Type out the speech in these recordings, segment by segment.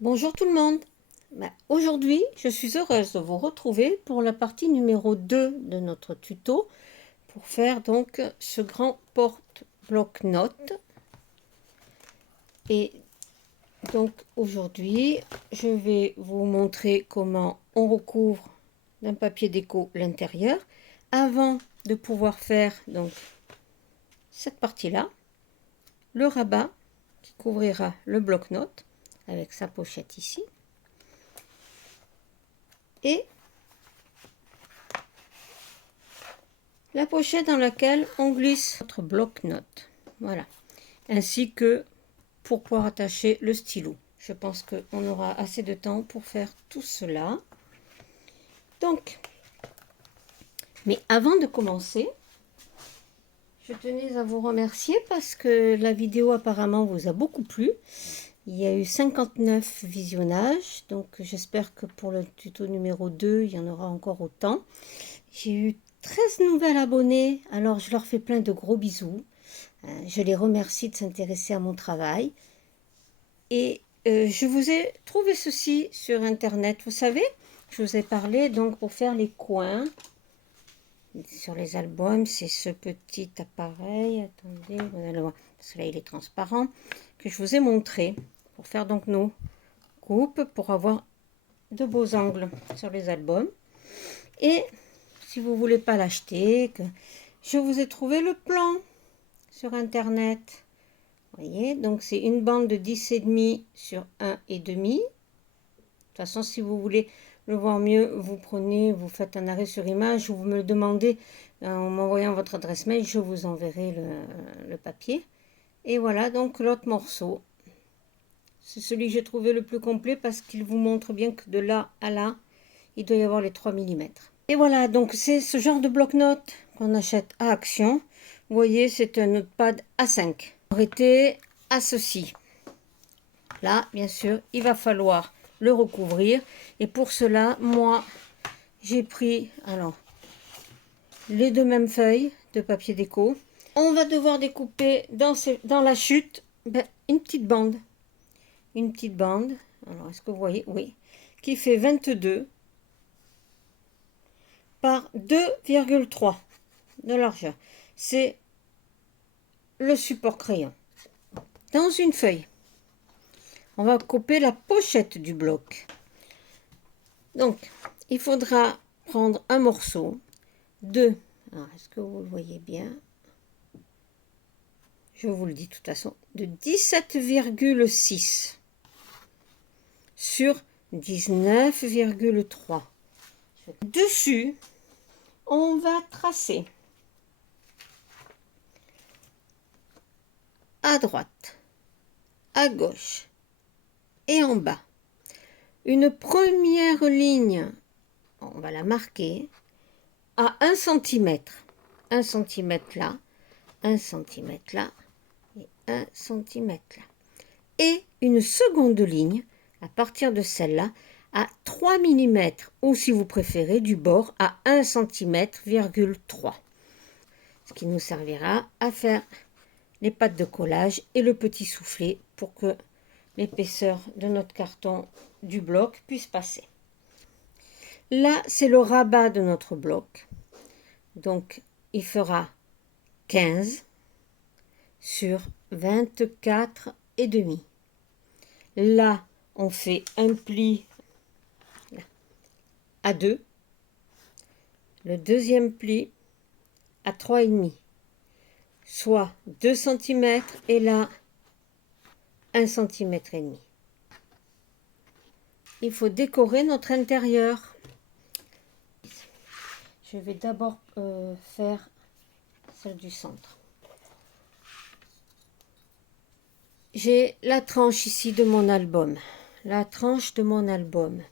Bonjour tout le monde. Aujourd'hui, je suis heureuse de vous retrouver pour la partie numéro 2 de notre tuto pour faire donc ce grand porte-bloc-notes. Et donc aujourd'hui, je vais vous montrer comment on recouvre d'un papier déco l'intérieur avant de pouvoir faire donc cette partie-là, le rabat qui couvrira le bloc-notes avec sa pochette ici. Et la pochette dans laquelle on glisse notre bloc-notes. Voilà. Ainsi que pour pouvoir attacher le stylo. Je pense qu'on aura assez de temps pour faire tout cela. Donc, mais avant de commencer, je tenais à vous remercier parce que la vidéo apparemment vous a beaucoup plu. Il y a eu 59 visionnages, donc j'espère que pour le tuto numéro 2, il y en aura encore autant. J'ai eu 13 nouvelles abonnés, alors je leur fais plein de gros bisous. Je les remercie de s'intéresser à mon travail. Et je vous ai trouvé ceci sur internet. Vous savez, je vous ai parlé donc pour faire les coins sur les albums. C'est ce petit appareil. Attendez, vous allez voir, parce que là il est transparent, que je vous ai montré pour faire donc nos coupes, pour avoir de beaux angles sur les albums. Et si vous voulez pas l'acheter, je vous ai trouvé le plan sur internet. Vous voyez, donc c'est une bande de 10,5 sur 1,5. De toute façon, si vous voulez le voir mieux, vous prenez, vous faites un arrêt sur image, ou vous me le demandez en m'envoyant votre adresse mail, je vous enverrai le papier. Et voilà donc l'autre morceau. C'est celui que j'ai trouvé le plus complet parce qu'il vous montre bien que de là à là, il doit y avoir les 3 mm. Et voilà, donc c'est ce genre de bloc-notes qu'on achète à Action. Vous voyez, c'est un notepad A5. Arrêtez à ceci. Là, bien sûr, il va falloir le recouvrir. Et pour cela, moi, j'ai pris les deux mêmes feuilles de papier déco. On va devoir découper dans la chute une petite bande. Une petite bande. Alors, est-ce que vous voyez? Oui. Qui fait 22 par 2,3 de largeur. C'est le support crayon. Dans une feuille, on va couper la pochette du bloc. Donc, il faudra prendre un morceau de, est-ce que vous le voyez bien? Je vous le dis de toute façon, de 17,6 sur 19,3. Dessus, on va tracer à droite, à gauche et en bas une première ligne. On va la marquer à 1 cm. 1 cm là, 1 cm là et 1 cm là. Et une seconde ligne à partir de celle-là à 3 mm ou si vous préférez du bord à 1 cm,3. Ce qui nous servira à faire les pattes de collage et le petit soufflet pour que l'épaisseur de notre carton du bloc puisse passer. Là, c'est le rabat de notre bloc. Donc, il fera 15 sur 24,5. Là, on fait un pli à 2. Le deuxième pli à 3,5. Soit 2 cm et là, 1 cm et demi. Il faut décorer notre intérieur. Je vais d'abord faire celle du centre. J'ai la tranche ici de mon album. La tranche de mon album.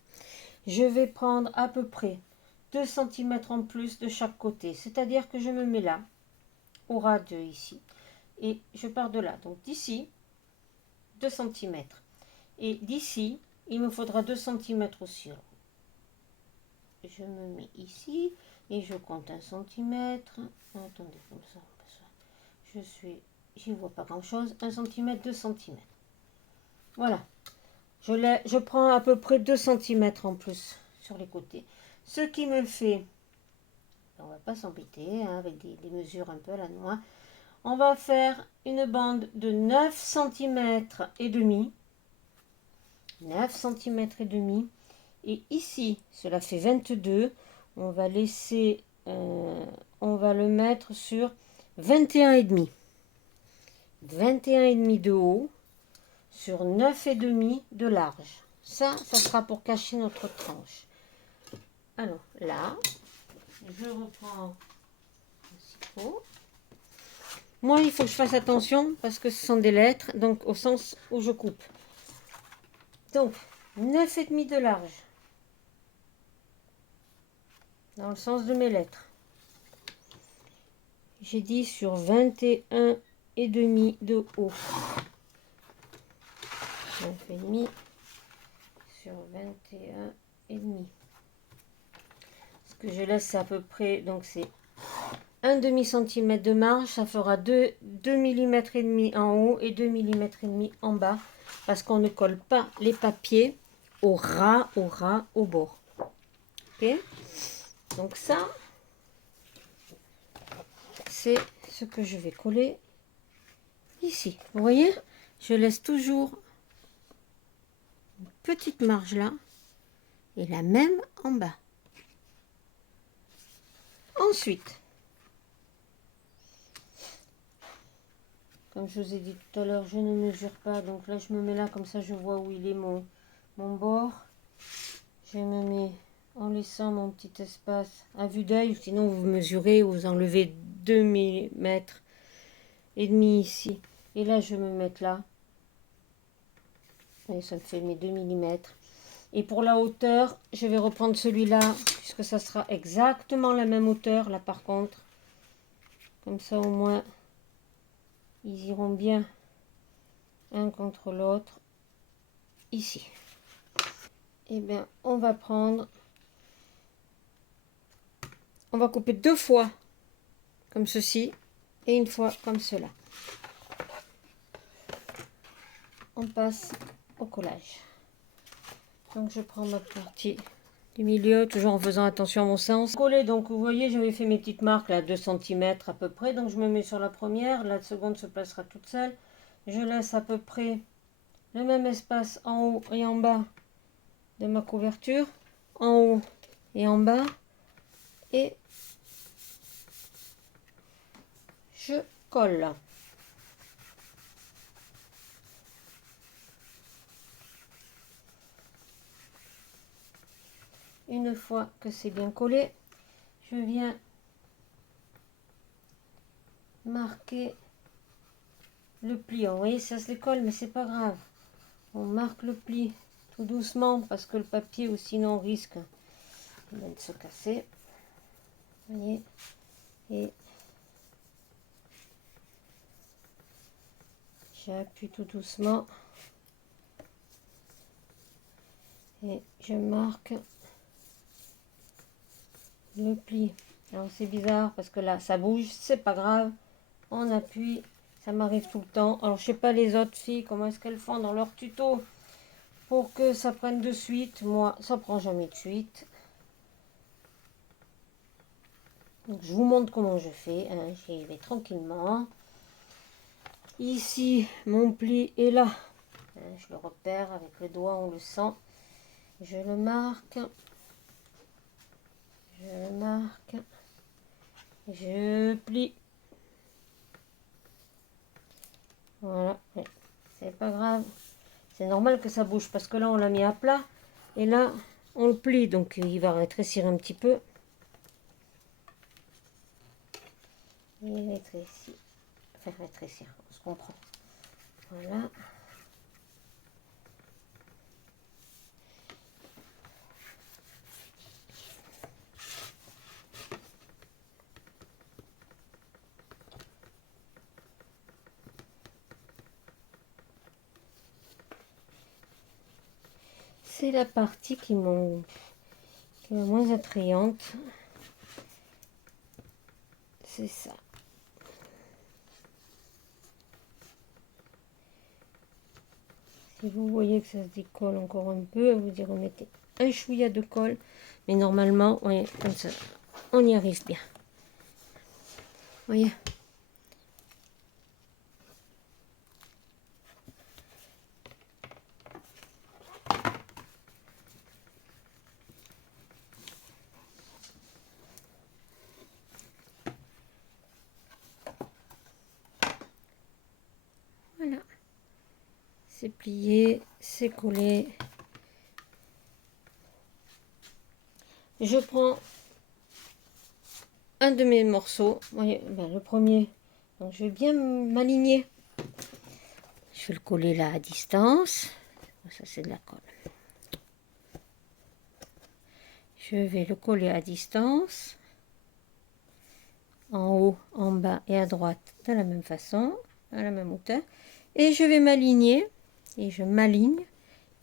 Je vais prendre à peu près 2 cm en plus de chaque côté. C'est-à-dire que je me mets là, au ras de ici. Et je pars de là. Donc d'ici, 2 cm. Et d'ici, il me faudra 2 cm aussi. Je me mets ici et je compte 1 cm. Attendez, comme ça. J'y vois pas grand chose. 1 cm, 2 cm. Voilà. Je prends à peu près 2 cm en plus sur les côtés. Ce qui me fait, on va pas s'embêter hein, avec des mesures un peu à la noix. On va faire une bande de 9 cm et demi. 9 cm et demi. Et ici, cela fait 22. On va laisser, on va le mettre sur 21 et demi. 21 et demi de haut sur 9 et demi de large. Ça sera pour cacher notre tranche. Alors là, je reprends le cipot. Moi, il faut que je fasse attention parce que ce sont des lettres, donc au sens où je coupe. Donc, 9 et demi de large dans le sens de mes lettres. J'ai dit sur 21 et demi de haut. 9 et demi sur 21 et demi. Ce que je laisse, c'est à peu près, donc c'est un demi-centimètre de marge, ça fera 2 mm et demi en haut et 2 mm et demi en bas, parce qu'on ne colle pas les papiers au ras, au bord. Ok? Donc ça, c'est ce que je vais coller ici. Vous voyez? Je laisse toujours une petite marge là et la même en bas. Ensuite, comme je vous ai dit tout à l'heure, je ne mesure pas. Donc là, je me mets là, comme ça, je vois où il est mon bord. Je me mets en laissant mon petit espace à vue d'œil. Sinon, vous mesurez, vous enlevez 2 mm et demi ici. Et là, je vais me mettre là. Et ça me fait mes 2 mm. Et pour la hauteur, je vais reprendre celui-là, puisque ça sera exactement la même hauteur, là par contre. Comme ça, au moins, ils iront bien un contre l'autre, ici. Et bien, on va couper 2 fois, comme ceci, et une fois comme cela. On passe au collage. Donc, je prends ma partie du milieu, toujours en faisant attention à mon sens. Coller, donc vous voyez, j'avais fait mes petites marques là, 2 cm à peu près. Donc je me mets sur la première, la seconde se placera toute seule. Je laisse à peu près le même espace en haut et en bas de ma couverture. En haut et en bas. Et je colle. Une fois que c'est bien collé, je viens marquer le pliant. Vous voyez, ça se décolle, mais c'est pas grave. On marque le pli tout doucement parce que le papier, ou sinon, on risque de se casser. Vous voyez, et j'appuie tout doucement et je marque le pli. Alors c'est bizarre parce que là ça bouge, c'est pas grave, on appuie, ça m'arrive tout le temps. Alors je sais pas les autres filles comment est-ce qu'elles font dans leur tuto pour que ça prenne de suite. Moi ça prend jamais de suite. Donc je vous montre comment je fais, hein. J'y vais tranquillement. Ici mon pli est là, je le repère avec le doigt, on le sent. Je le marque, je plie. Voilà, c'est pas grave. C'est normal que ça bouge parce que là on l'a mis à plat et là on le plie, donc il va rétrécir un petit peu. Il rétrécit, enfin rétrécir, on se comprend. Voilà. C'est la partie qui est moins attrayante. C'est ça. Si vous voyez que ça se décolle encore un peu, vous y remettez un chouïa de colle. Mais normalement, ouais, comme ça, on y arrive bien. Voyez. Voilà. C'est plié, c'est collé. Je prends un de mes morceaux. Vous voyez, ben, le premier. Donc je vais bien m'aligner. Je vais le coller là à distance. Ça c'est de la colle. Je vais le coller à distance. En haut, en bas et à droite de la même façon, à la même hauteur. Et je vais m'aligner. Et je m'aligne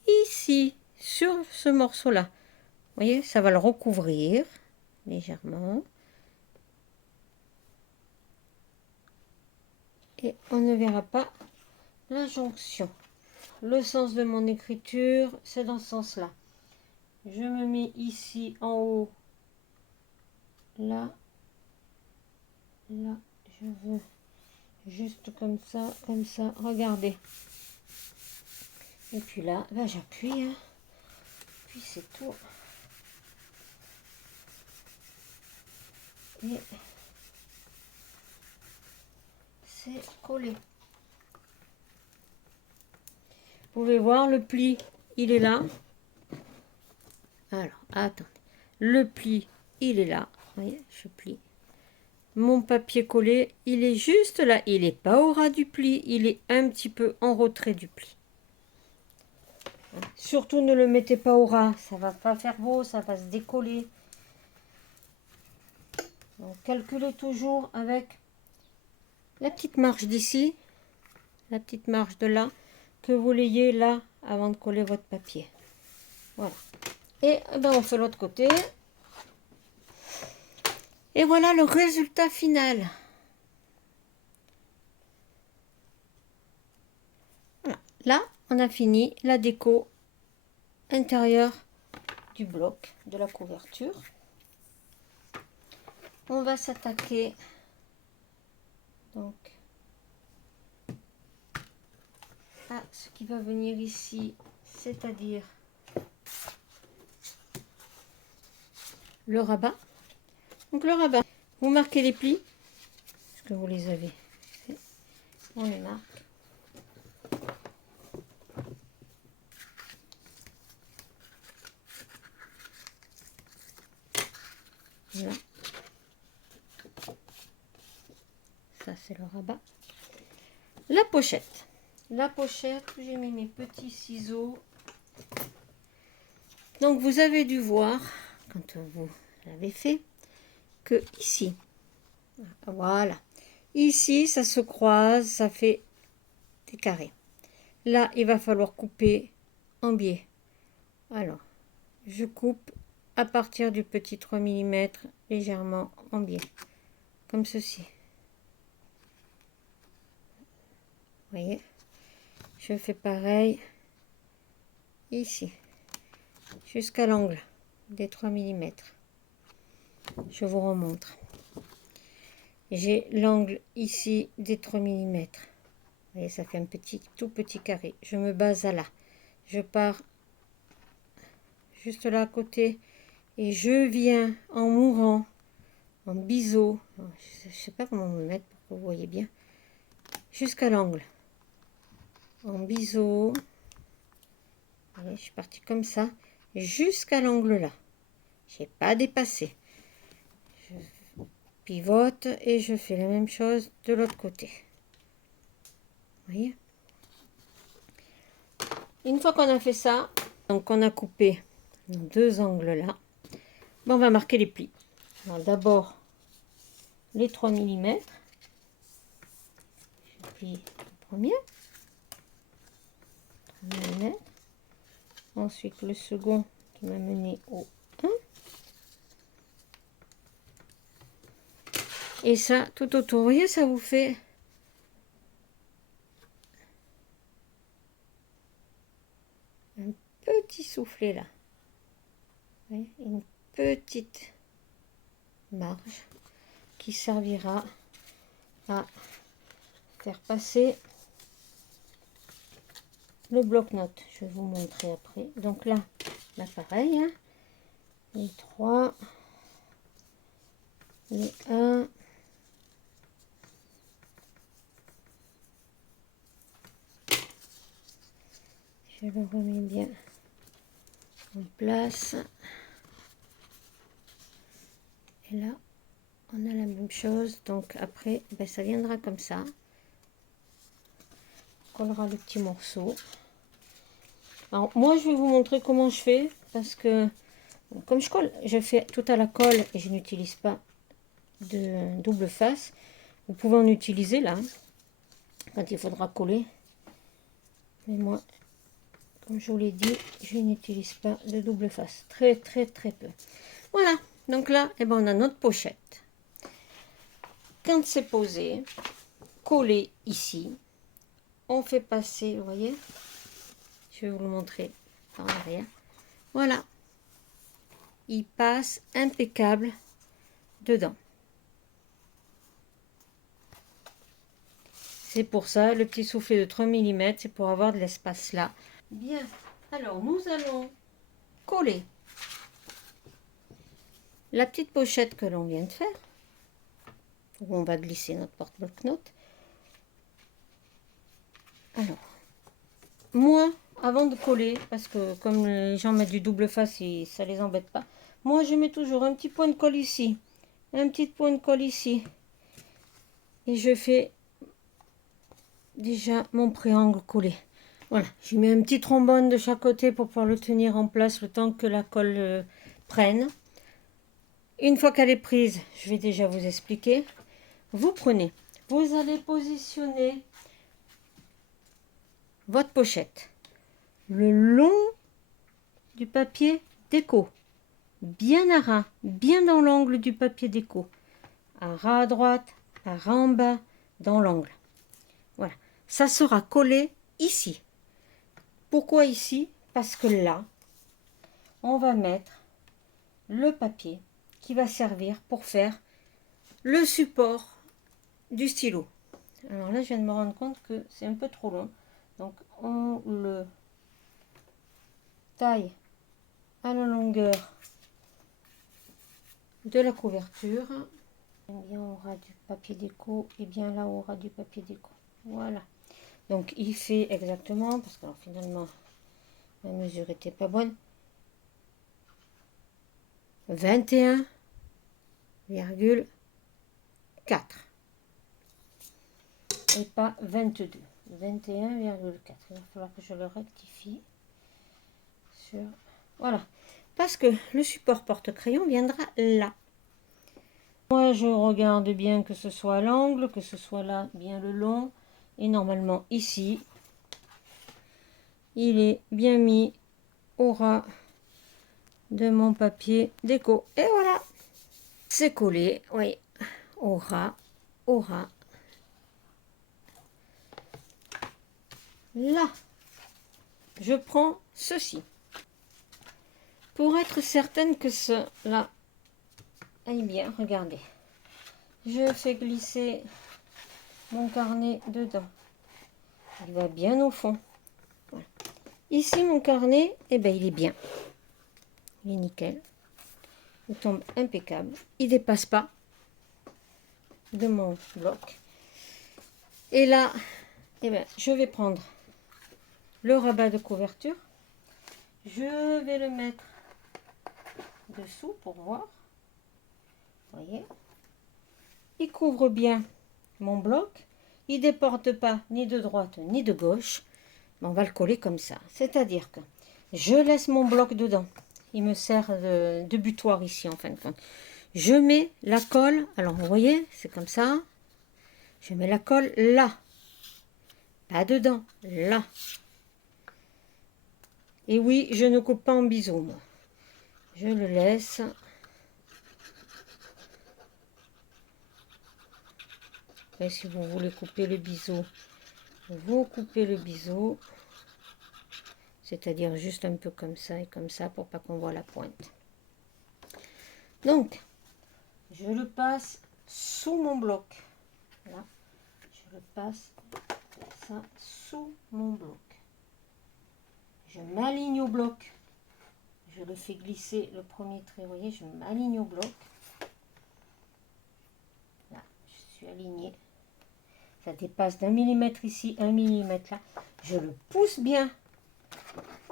ici, sur ce morceau-là. Vous voyez, ça va le recouvrir légèrement. Et on ne verra pas la jonction. Le sens de mon écriture, c'est dans ce sens-là. Je me mets ici en haut, là, là, je veux juste comme ça, regardez. Et puis là, ben j'appuie, hein. Puis c'est tout. Et c'est collé. Vous pouvez voir le pli, il est là. Alors, attendez. Le pli, il est là. Vous voyez, je plie. Mon papier collé, il est juste là. Il n'est pas au ras du pli, il est un petit peu en retrait du pli. Surtout ne le mettez pas au ras, ça va pas faire beau, ça va se décoller. Donc calculez toujours avec la petite marge d'ici, la petite marge de là, que vous l'ayez là avant de coller votre papier. Voilà. Et ben on fait l'autre côté. Et voilà le résultat final. Voilà. Là, on a fini la déco intérieure du bloc, de la couverture. On va s'attaquer donc à ce qui va venir ici, c'est-à-dire le rabat. Donc le rabat, vous marquez les plis, parce que vous les avez fait, on les marque. Voilà. Ça c'est le rabat. La pochette. La pochette, j'ai mis mes petits ciseaux. Donc vous avez dû voir, quand vous l'avez fait, que ici, voilà, ici ça se croise, ça fait des carrés. Là, il va falloir couper en biais. Alors, je coupe à partir du petit 3 mm, légèrement en biais, comme ceci. Vous voyez, je fais pareil ici, jusqu'à l'angle des 3 mm. Je vous remontre. J'ai l'angle ici des 3 mm. Vous voyez, ça fait un petit, tout petit carré. Je me base à là. Je pars juste là à côté et je viens en mourant, en biseau. Je ne sais pas comment me mettre pour que vous voyez bien. Jusqu'à l'angle. En biseau. Voyez, je suis partie comme ça. Jusqu'à l'angle là. Je n'ai pas dépassé. Je pivote et je fais la même chose de l'autre côté. Vous voyez? Une fois qu'on a fait ça, donc on a coupé deux angles là, on va marquer les plis. D'abord les 3 mm. Je plie le premier. 3 mm. Ensuite le second qui m'a mené au 1. Et ça tout autour. Vous voyez, ça vous fait petit soufflet là. Vous voyez, une petite marge qui servira à faire passer le bloc-notes. Je vais vous montrer après. Donc là pareil, hein, les 3, les 1, je le remets bien en place. Et là, on a la même chose. Donc après, ben, ça viendra comme ça. On collera le petit morceau. Alors moi, je vais vous montrer comment je fais. Parce que comme je colle, je fais tout à la colle et je n'utilise pas de double face. Vous pouvez en utiliser là, quand il faudra coller. Mais moi, comme je vous l'ai dit, je n'utilise pas de double face. Très peu. Voilà. Donc là, eh ben, on a notre pochette. Quand c'est posé, collé ici, on fait passer, vous voyez, je vais vous le montrer par arrière. Voilà. Il passe impeccable dedans. C'est pour ça, le petit soufflet de 3 mm, c'est pour avoir de l'espace là. Bien. Alors, nous allons coller la petite pochette que l'on vient de faire, où on va glisser notre porte-bloc-notes. Alors, moi, avant de coller, parce que comme les gens mettent du double face, ça les embête pas, moi je mets toujours un petit point de colle ici, un petit point de colle ici, et je fais déjà mon préangle collé. Voilà, je mets un petit trombone de chaque côté pour pouvoir le tenir en place le temps que la colle prenne. Une fois qu'elle est prise, je vais déjà vous expliquer. Vous prenez, vous allez positionner votre pochette le long du papier déco, bien à ras, bien dans l'angle du papier déco, à ras à droite, à ras en bas, dans l'angle. Voilà, ça sera collé ici. Pourquoi ici? Parce que là, on va mettre le papier qui va servir pour faire le support du stylo. Alors là, je viens de me rendre compte que c'est un peu trop long. Donc, on le taille à la longueur de la couverture. Et bien, on aura du papier déco. Et bien là, on aura du papier déco. Voilà. Donc, il fait exactement, parce que alors, finalement, la mesure n'était pas bonne, 21,4 et pas 22. 21,4. Il va falloir que je le rectifie. Voilà, parce que le support porte-crayon viendra là. Moi, je regarde bien que ce soit à l'angle, que ce soit là, bien le long. Et normalement, ici, il est bien mis au ras de mon papier déco. Et voilà, c'est collé, oui, au ras, au ras. Là, je prends ceci. Pour être certaine que cela aille bien, regardez. Je fais glisser mon carnet dedans. Il va bien au fond. Voilà. Ici, mon carnet, eh ben, il est bien. Il est nickel. Il tombe impeccable. Il ne dépasse pas de mon bloc. Et là, eh ben, je vais prendre le rabat de couverture. Je vais le mettre dessous pour voir. Vous voyez, il couvre bien mon bloc. Il ne déporte pas ni de droite ni de gauche. Mais on va le coller comme ça. C'est-à-dire que je laisse mon bloc dedans. Il me sert de butoir ici en fin de compte. Je mets la colle. Alors vous voyez, c'est comme ça. Je mets la colle là. Pas dedans, là. Et oui, je ne coupe pas en biseau, moi. Je le laisse. Et si vous voulez couper le biseau, vous coupez le biseau. c'est-à-dire juste un peu comme ça et comme ça pour pas qu'on voit la pointe. Donc, je le passe sous mon bloc. Là, je le passe ça sous mon bloc. Je m'aligne au bloc. Je le fais glisser le premier trait, vous voyez, je m'aligne au bloc. Là, je suis alignée. Ça dépasse d'1 millimètre ici, 1 millimètre là. Je le pousse bien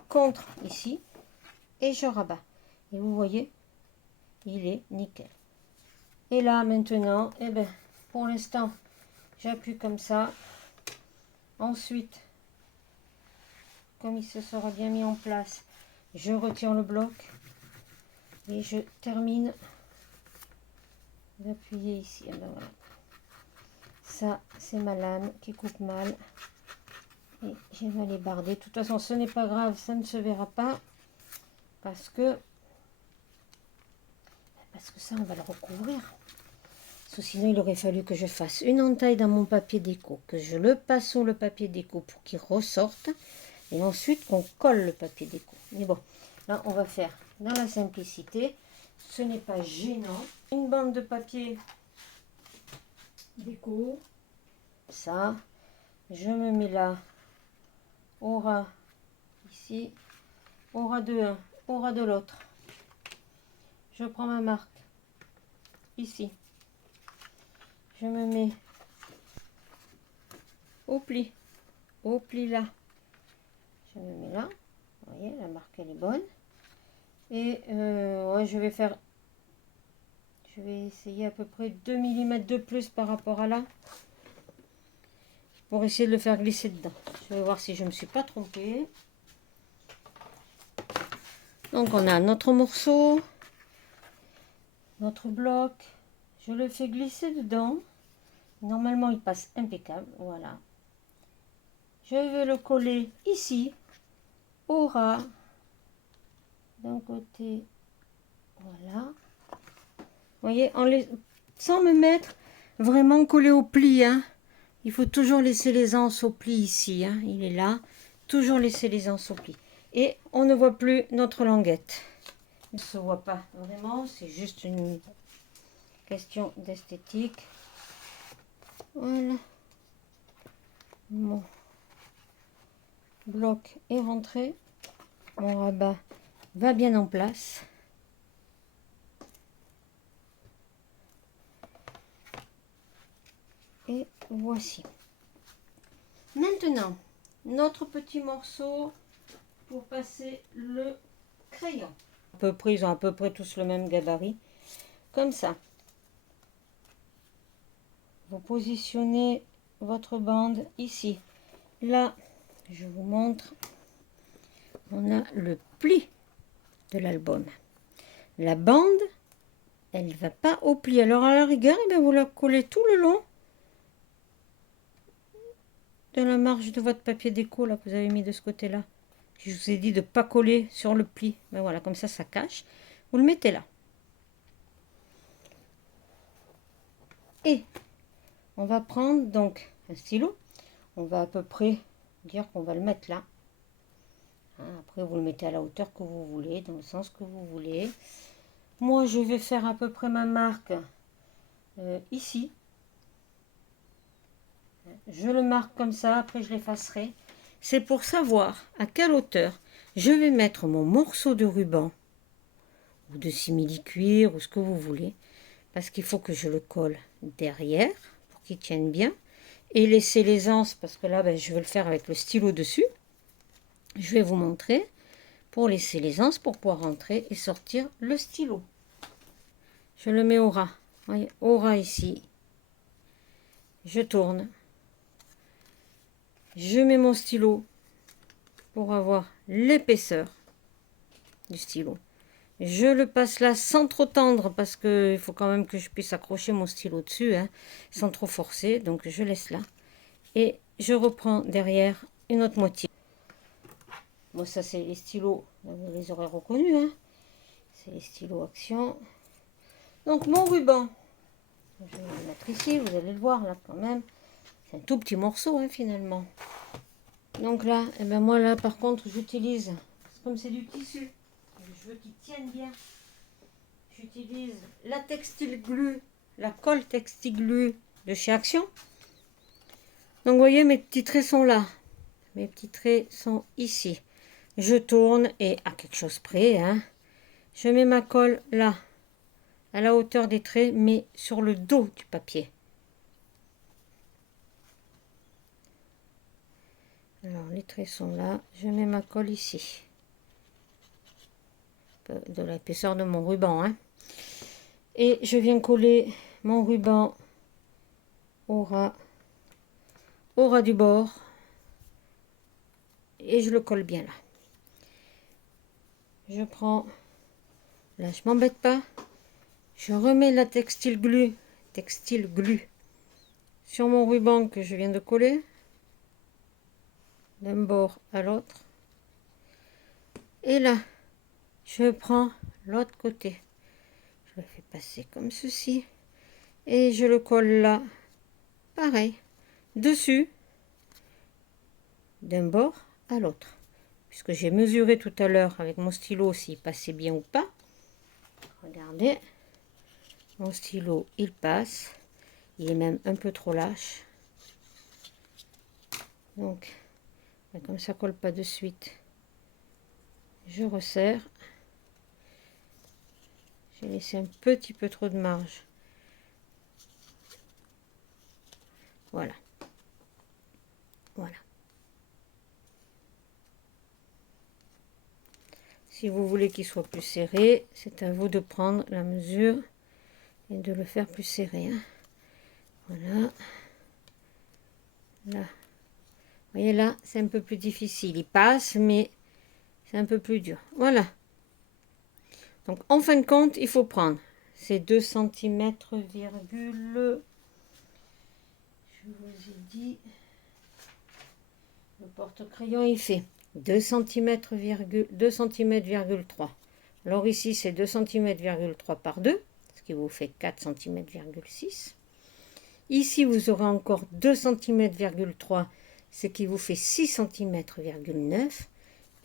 contre ici et je rabats. Et vous voyez, il est nickel. Et là, maintenant, eh ben, pour l'instant, j'appuie comme ça. Ensuite, comme il se sera bien mis en place, je retire le bloc et je termine d'appuyer ici. Ah ben voilà. Ça, c'est ma lame qui coupe mal. Et je vais les barder. De toute façon, ce n'est pas grave, ça ne se verra pas. Parce que ça, on va le recouvrir. Parce que sinon, il aurait fallu que je fasse une entaille dans mon papier déco, que je le passe sur le papier déco pour qu'il ressorte. Et ensuite, qu'on colle le papier déco. Mais bon, là, on va faire dans la simplicité. Ce n'est pas gênant. Une bande de papier déco. Ça, je me mets là au ras ici, au ras de un, au ras de l'autre. Je prends ma marque ici. Je me mets au pli là. Je me mets là. Vous voyez, la marque elle est bonne. Et ouais, je vais essayer à peu près 2 mm de plus par rapport à là. Pour essayer de le faire glisser dedans. Je vais voir si je ne me suis pas trompée. Donc on a notre morceau, notre bloc. Je le fais glisser dedans. Normalement il passe impeccable. Voilà. Je vais le coller ici, au ras. D'un côté, voilà. Vous voyez, sans me mettre vraiment collé au pli. Hein. Il faut toujours laisser les anses au pli ici. Hein. Il est là. Toujours laisser les anses au pli. Et on ne voit plus notre languette. Il ne se voit pas vraiment. C'est juste une question d'esthétique. Voilà. Mon bloc est rentré. Mon rabat va bien en place. Et voici. Maintenant, notre petit morceau pour passer le crayon. À peu près, ils ont à peu près tous le même gabarit. Comme ça. Vous positionnez votre bande ici. Là, je vous montre. On a le pli de l'album. La bande, elle ne va pas au pli. Alors à la rigueur, eh bien, vous la collez tout le long de la marge de votre papier déco là, que vous avez mis de ce côté-là. Je vous ai dit de ne pas coller sur le pli. Ben voilà, comme ça cache. Vous le mettez là. Et on va prendre donc un stylo. On va à peu près dire qu'on va le mettre là. Hein, après, vous le mettez à la hauteur que vous voulez, dans le sens que vous voulez. Moi, je vais faire à peu près ma marque ici. Je le marque comme ça, après je l'effacerai. C'est pour savoir à quelle hauteur je vais mettre mon morceau de ruban ou de simili-cuir ou ce que vous voulez. Parce qu'il faut que je le colle derrière pour qu'il tienne bien. Et laisser les anses, parce que là, ben, je vais le faire avec le stylo dessus. Je vais vous montrer pour laisser les anses pour pouvoir rentrer et sortir le stylo. Je le mets au ras. Voyez, au ras ici. Je tourne. Je mets mon stylo pour avoir l'épaisseur du stylo. Je le passe là sans trop tendre parce qu'il faut quand même que je puisse accrocher mon stylo dessus, hein, sans trop forcer. Donc je laisse là. Et je reprends derrière une autre moitié. Bon, ça c'est les stylos, vous les aurez reconnus. Hein. C'est les stylos Action. Donc mon ruban, je vais le mettre ici, vous allez le voir là quand même. C'est un tout petit morceau hein, finalement. Donc là, eh ben moi là par contre j'utilise, comme c'est du tissu, je veux qu'il tienne bien, j'utilise la textile glue, la colle textile glue de chez Action. Donc vous voyez mes petits traits sont là, mes petits traits sont ici. Je tourne et à quelque chose près, hein, je mets ma colle là, à la hauteur des traits, mais sur le dos du papier. Alors les traits sont là, je mets ma colle ici. De l'épaisseur de mon ruban, hein. Et je viens coller mon ruban au ras du bord et je le colle bien là. Je prends, là je m'embête pas, je remets la textile glue sur mon ruban que je viens de coller d'un bord à l'autre, et là je prends l'autre côté, je le fais passer comme ceci et je le colle là, pareil, dessus d'un bord à l'autre, puisque j'ai mesuré tout à l'heure avec mon stylo s'il passait bien ou pas. Regardez, mon stylo il passe, il est même un peu trop lâche, donc comme ça colle pas de suite, je resserre. J'ai laissé un petit peu trop de marge, voilà, voilà. Si vous voulez qu'il soit plus serré, c'est à vous de prendre la mesure et de le faire plus serré, hein. Voilà, là, vous voyez là, c'est un peu plus difficile, il passe, mais c'est un peu plus dur, voilà. Donc en fin de compte, il faut prendre ces 2 cm, je vous ai dit, le porte-crayon il fait 2 cm, 2 cm, 3. Alors ici c'est 2 cm, 3 par 2, ce qui vous fait 4 cm, 6. Ici vous aurez encore 2 cm, 3, ce qui vous fait 6 cm, 9.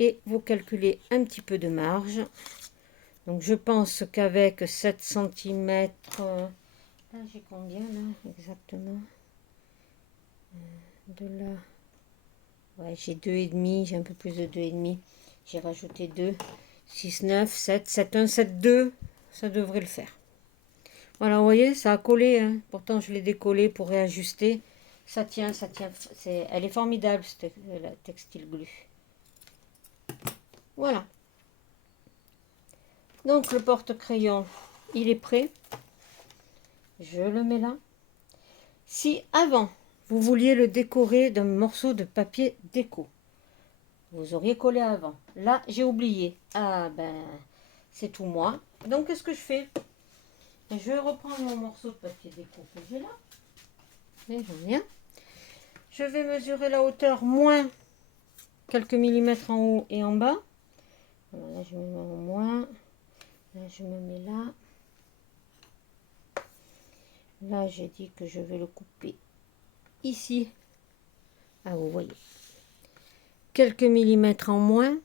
Et vous calculez un petit peu de marge. Donc je pense qu'avec 7 cm, là j'ai combien là exactement, de là, ouais, j'ai 2,5, j'ai un peu plus de 2,5, j'ai rajouté 2, 6, 9, 7, 7, 1, 7, 2, ça devrait le faire. Voilà, vous voyez, ça a collé, hein. Pourtant je l'ai décollé pour réajuster, ça tient, elle est formidable la textile glue. Voilà. Donc le porte-crayon, il est prêt. Je le mets là. Si avant, vous vouliez le décorer d'un morceau de papier déco, vous auriez collé avant. Là, j'ai oublié. Ah ben, c'est tout moi. Donc, qu'est-ce que je fais? Je vais reprendre mon morceau de papier déco que j'ai là. Et j'en ai un. Je vais mesurer la hauteur moins quelques millimètres en haut et en bas. Voilà, là, je me mets en moins. Là, je me mets là. Là, j'ai dit que je vais le couper ici. Ah, vous voyez. Quelques millimètres en moins.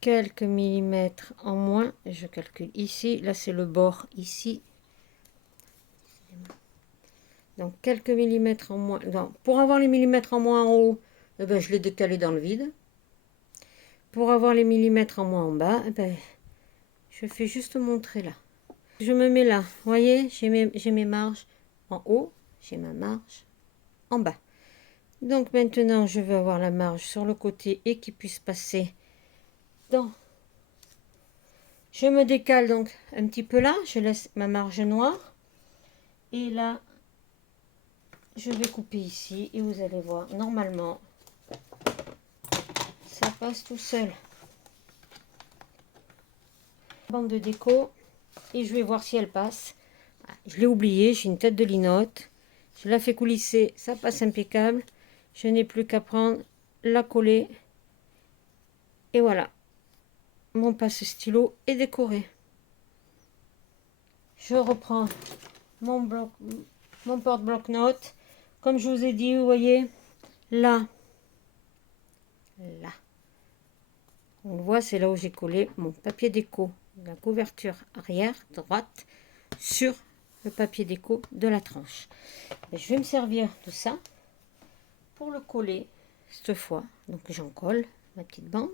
Quelques millimètres en moins. Je calcule ici. Là, c'est le bord ici. Donc, quelques millimètres en moins. Non, pour avoir les millimètres en moins en haut, eh ben, je l'ai décalé dans le vide. Pour avoir les millimètres en moins en bas, eh ben, je fais juste mon trait là. Je me mets là. Vous voyez, j'ai mes marges en haut. J'ai ma marge en bas. Donc maintenant, je veux avoir la marge sur le côté et qui puisse passer dans. Je me décale donc un petit peu là. Je laisse ma marge noire. Et là, je vais couper ici. Et vous allez voir, normalement, ça passe tout seul. Bande de déco. Et je vais voir si elle passe. Je l'ai oublié, j'ai une tête de linotte. Je la fais coulisser, ça passe impeccable. Je n'ai plus qu'à prendre, la coller. Et voilà. Mon passe-stylo est décoré. Je reprends mon porte-bloc-notes. Comme je vous ai dit, vous voyez, là, là. On le voit, c'est là où j'ai collé mon papier déco, la couverture arrière droite sur le papier déco de la tranche. Et je vais me servir de ça pour le coller cette fois. Donc j'en colle ma petite bande.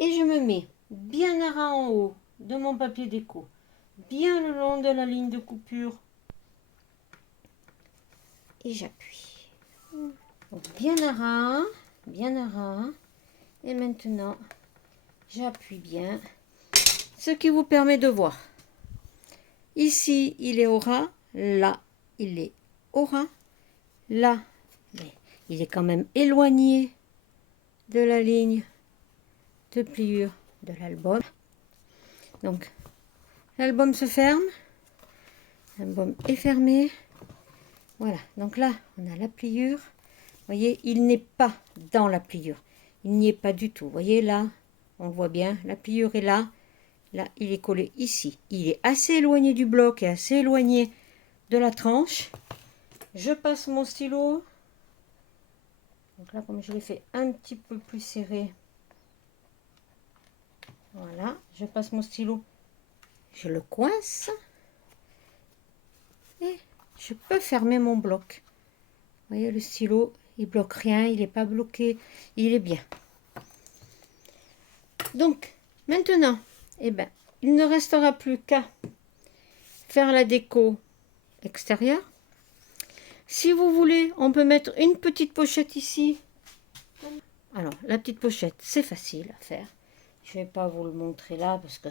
Et je me mets bien à ras en haut de mon papier déco, bien le long de la ligne de coupure. Et j'appuie. Donc bien à ras, bien à ras. Et maintenant, j'appuie bien. Ce qui vous permet de voir. Ici, il est au ras. Là, il est au ras. Là, il est quand même éloigné de la ligne de pliure de l'album. Donc, l'album se ferme. L'album est fermé. Voilà, donc là, on a la pliure. Vous voyez, il n'est pas dans la pliure. Il n'y est pas du tout. Vous voyez là, on le voit bien, la pliure est là. Là, il est collé ici. Il est assez éloigné du bloc et assez éloigné de la tranche. Je passe mon stylo. Donc là, comme je l'ai fait un petit peu plus serré. Voilà, je passe mon stylo. Je le coince. Et je peux fermer mon bloc. Vous voyez, le stylo, il bloque rien, il n'est pas bloqué, il est bien. Donc, maintenant, eh ben, il ne restera plus qu'à faire la déco extérieure. Si vous voulez, on peut mettre une petite pochette ici. Alors, la petite pochette, c'est facile à faire. Je ne vais pas vous le montrer là parce que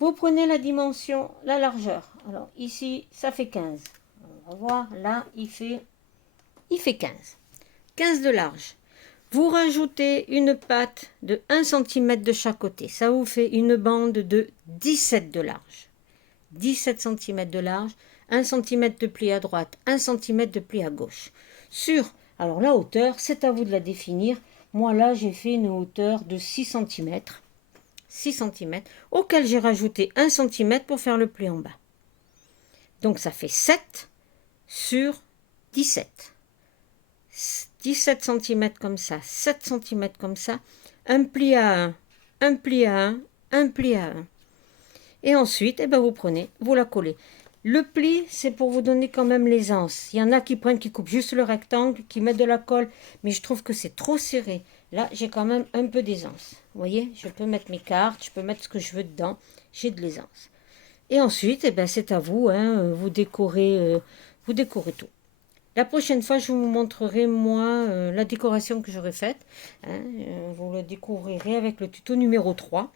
vous prenez la dimension, la largeur. Alors, ici, ça fait 15. On va voir, là, il fait 15. 15 de large. Vous rajoutez une patte de 1 cm de chaque côté. Ça vous fait une bande de 17 de large. 17 cm de large, 1 cm de pli à droite, 1 cm de pli à gauche. Alors la hauteur, c'est à vous de la définir. Moi là, j'ai fait une hauteur de 6 cm. 6 cm, auquel j'ai rajouté 1 cm pour faire le pli en bas. Donc ça fait 7 sur 17. 17 cm comme ça, 7 cm comme ça, un pli à 1, un pli à 1, un pli à 1. Et ensuite, eh ben, vous prenez, vous la collez. Le pli, c'est pour vous donner quand même l'aisance. Il y en a qui prennent, qui coupent juste le rectangle, qui mettent de la colle, mais je trouve que c'est trop serré. Là, j'ai quand même un peu d'aisance. Vous voyez, je peux mettre mes cartes, je peux mettre ce que je veux dedans. J'ai de l'aisance. Et ensuite, eh ben, c'est à vous, hein, vous décorez tout. La prochaine fois, je vous montrerai, moi, la décoration que j'aurai faite. Hein, vous le découvrirez avec le tuto numéro 3.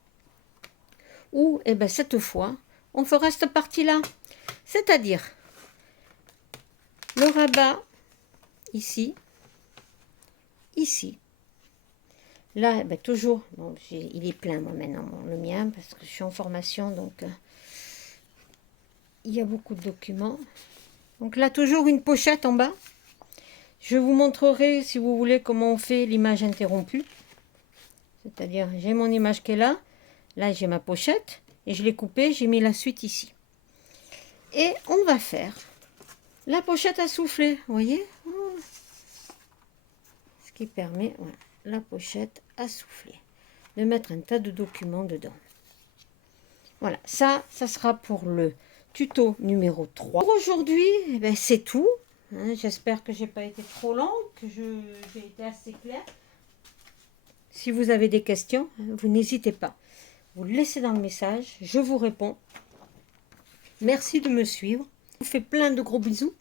Où, eh ben, cette fois, on fera cette partie-là. C'est-à-dire, le rabat, ici, ici. Là, eh ben, toujours, bon, il est plein, moi, maintenant, le mien, parce que je suis en formation, donc il y a beaucoup de documents. Donc là, toujours une pochette en bas. Je vous montrerai, si vous voulez, comment on fait l'image interrompue. C'est-à-dire, j'ai mon image qui est là. Là, j'ai ma pochette. Et je l'ai coupée, j'ai mis la suite ici. Et on va faire la pochette à souffler. Vous voyez? Ce qui permet, voilà, la pochette à souffler. De mettre un tas de documents dedans. Voilà, ça sera pour le tuto numéro 3. Pour aujourd'hui, eh ben, c'est tout. Hein, j'espère que je n'ai pas été trop long, que j'ai été assez claire. Si vous avez des questions, vous n'hésitez pas. Vous le laissez dans le message, je vous réponds. Merci de me suivre. Je vous fais plein de gros bisous.